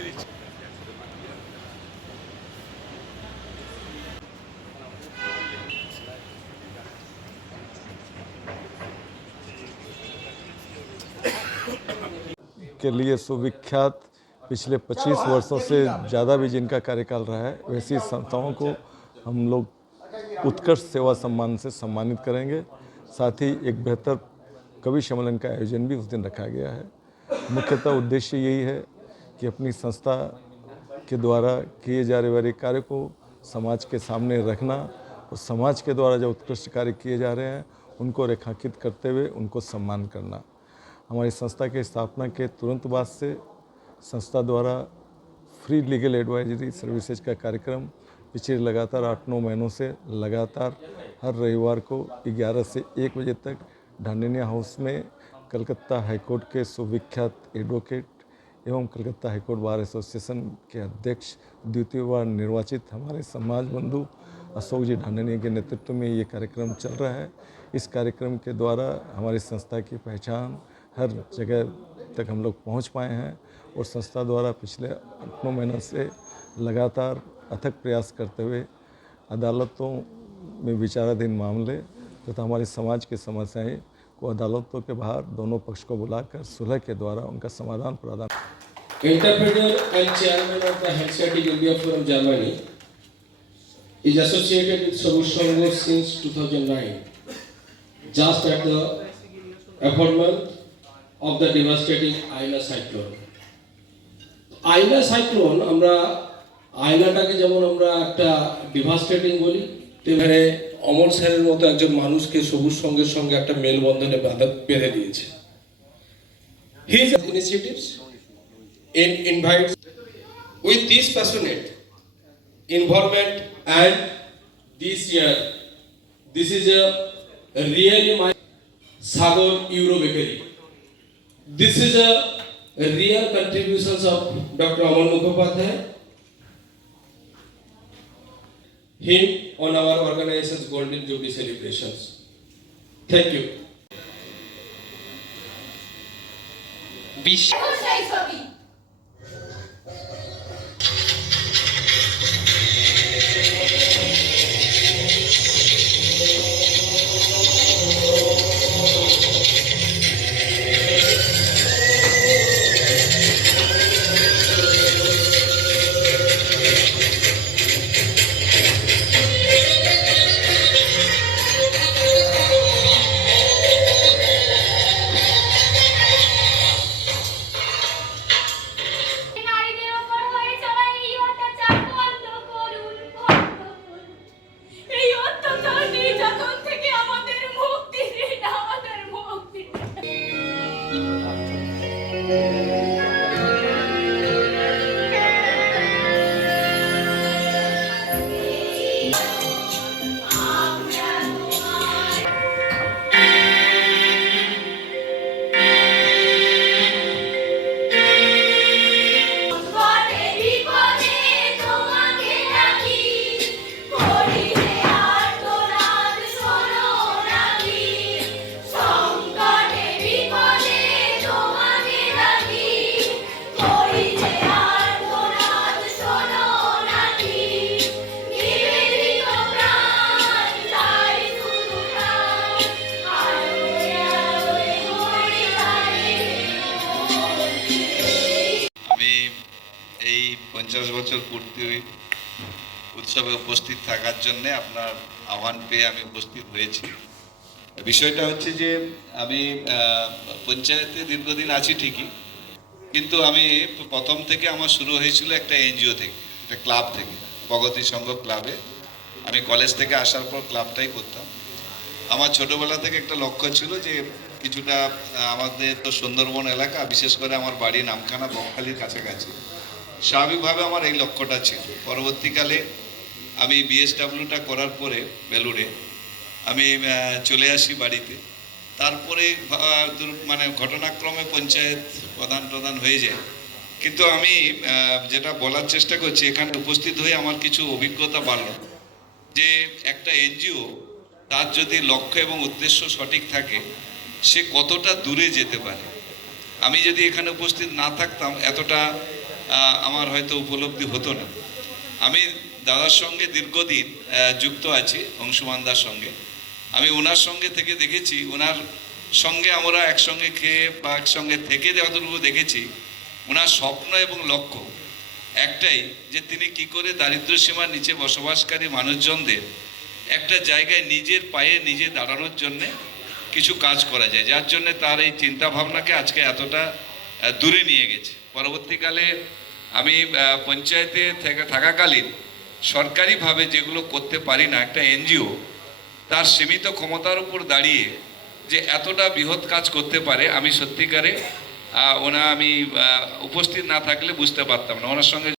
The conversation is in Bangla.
দিয়ে দিচ্ছি। के लिए सुविख्यात पिछले 25 वर्षों से ज़्यादा भी जिनका कार्यकाल रहा है, वैसी संस्थाओं को हम लोग उत्कृष्ट सेवा सम्मान से सम्मानित करेंगे। साथ ही एक बेहतर कवि सम्मेलन का आयोजन भी उस दिन रखा गया है। मुख्यतः उद्देश्य यही है कि अपनी संस्था के द्वारा किए जा रहे वाले कार्य को समाज के सामने रखना और समाज के द्वारा जो उत्कृष्ट कार्य किए जा रहे हैं उनको रेखांकित करते हुए उनको सम्मान करना। हमारी संस्था के स्थापना के तुरंत बाद से संस्था द्वारा फ्री लीगल एडवाइजरी सर्विसेज का कार्यक्रम पिछले लगातार 8-9 महीनों से लगातार हर रविवार को 11 से 1 बजे तक ढांडिनिया हाउस में कलकत्ता हाईकोर्ट के सुविख्यात एडवोकेट एवं कलकत्ता हाईकोर्ट बार एसोसिएशन के अध्यक्ष द्वितीय बार निर्वाचित हमारे समाज बंधु अशोक जी ढांडिनिया के नेतृत्व में ये कार्यक्रम चल रहा है। इस कार्यक्रम के द्वारा हमारी संस्था की पहचान हर जगह तक हम लोग पहुंच पाए हैं और संस्था द्वारा पिछले 8-9 महीनों से लगातार अथक प्रयास करते हुए अदालतों में विचाराधीन मामले तथा हमारे समाज की समस्याएं को अदालतों के बाहर दोनों पक्ष को बुलाकर सुलह के द्वारा उनका समाधान प्रदान। Interpreter and chairman of the Hanseatic India Forum Germany is associated with Sabuj Sangh since 2009, just at the appointment of the devastating Aina cyclone. আইনা সাইক্লোন আমরা আয়নাটাকে যেমন আমরা একটা ডিভাস্টেটিং বলি, তেমনি অমর স্যারের মতো একজন মানুষকে সবুজ সঙ্গের সঙ্গে একটা মেলবন্ধনে বেঁধে দিয়েছে। His initiatives invites with this passionate involvement, and this year this is a really my Sagar Euro Bakery. This is a real contributions of Dr. Amar Mukhopadhyay, him on our organization's Golden Jubilee celebrations. Thank you. এই 50 বছর পূর্তি উৎসবে উপস্থিত থাকার জন্য আপনার আহ্বান পেয়ে আমি উপস্থিত হয়েছি। বিষয়টা হচ্ছে যে আমি পঞ্চায়েতে দীর্ঘদিন আছি ঠিকই, কিন্তু আমি প্রথম থেকে আমার শুরু হয়েছিল একটা এনজিও থেকে, একটা ক্লাব থেকে, প্রগতি সংঘ ক্লাবে। আমি কলেজ থেকে আসার পর ক্লাবটাই করতাম। আমার ছোটবেলা থেকে একটা লক্ষ্য ছিল যে কিছুটা আমাদের তো সুন্দরবন এলাকা, বিশেষ করে আমার বাড়ি নামখানা বকখালির কাছাকাছি, স্বাভাবিকভাবে আমার এই লক্ষ্যটা ছিল। পরবর্তীকালে আমি বিএসডব্লিউটা করার পরে বেলুড়ে আমি চলে আসি বাড়িতে। তারপরে মানে ঘটনাক্রমে পঞ্চায়েত প্রধান হয়ে যায়। কিন্তু আমি যেটা বলার চেষ্টা করছি, এখানে উপস্থিত হয়ে আমার কিছু অভিজ্ঞতা বাড়ল যে একটা এনজিও তার যদি লক্ষ্য এবং উদ্দেশ্য সঠিক থাকে সে কতটা দূরে যেতে পারে। আমি যদি এখানে উপস্থিত না থাকতাম, এতটা আমার হয়তো উপলব্ধি হতো না। আমি দাদার সঙ্গে দীর্ঘদিন যুক্ত আছি, অংশুমান দার সঙ্গে। আমি ওনার সঙ্গে থেকে দেখেছি, ওনার সঙ্গে আমরা একসঙ্গে খেয়ে বা একসঙ্গে থেকে যতটুকু দেখেছি, ওনার স্বপ্ন এবং লক্ষ্য একটাই, যে তিনি কি করে দারিদ্র্য সীমার নিচে বসবাসকারী মানুষজনদের একটা জায়গায় নিজের পায়ে নিজে দাঁড়ানোর জন্যে কিছু কাজ করা যায়, যার জন্যে তার এই চিন্তা ভাবনাকে আজকে এতটা দূরে নিয়ে গেছে। পরবর্তীকালে আমি পঞ্চায়েতে থাকাকালীন সরকারিভাবে যেগুলো করতে পারি না, একটা এনজিও তার সীমিত ক্ষমতার উপর দাঁড়িয়ে যে এতটা বৃহৎ কাজ করতে পারে, আমি সত্যিকারে আমি উপস্থিত না থাকলে বুঝতে পারতাম না। ওনার সঙ্গে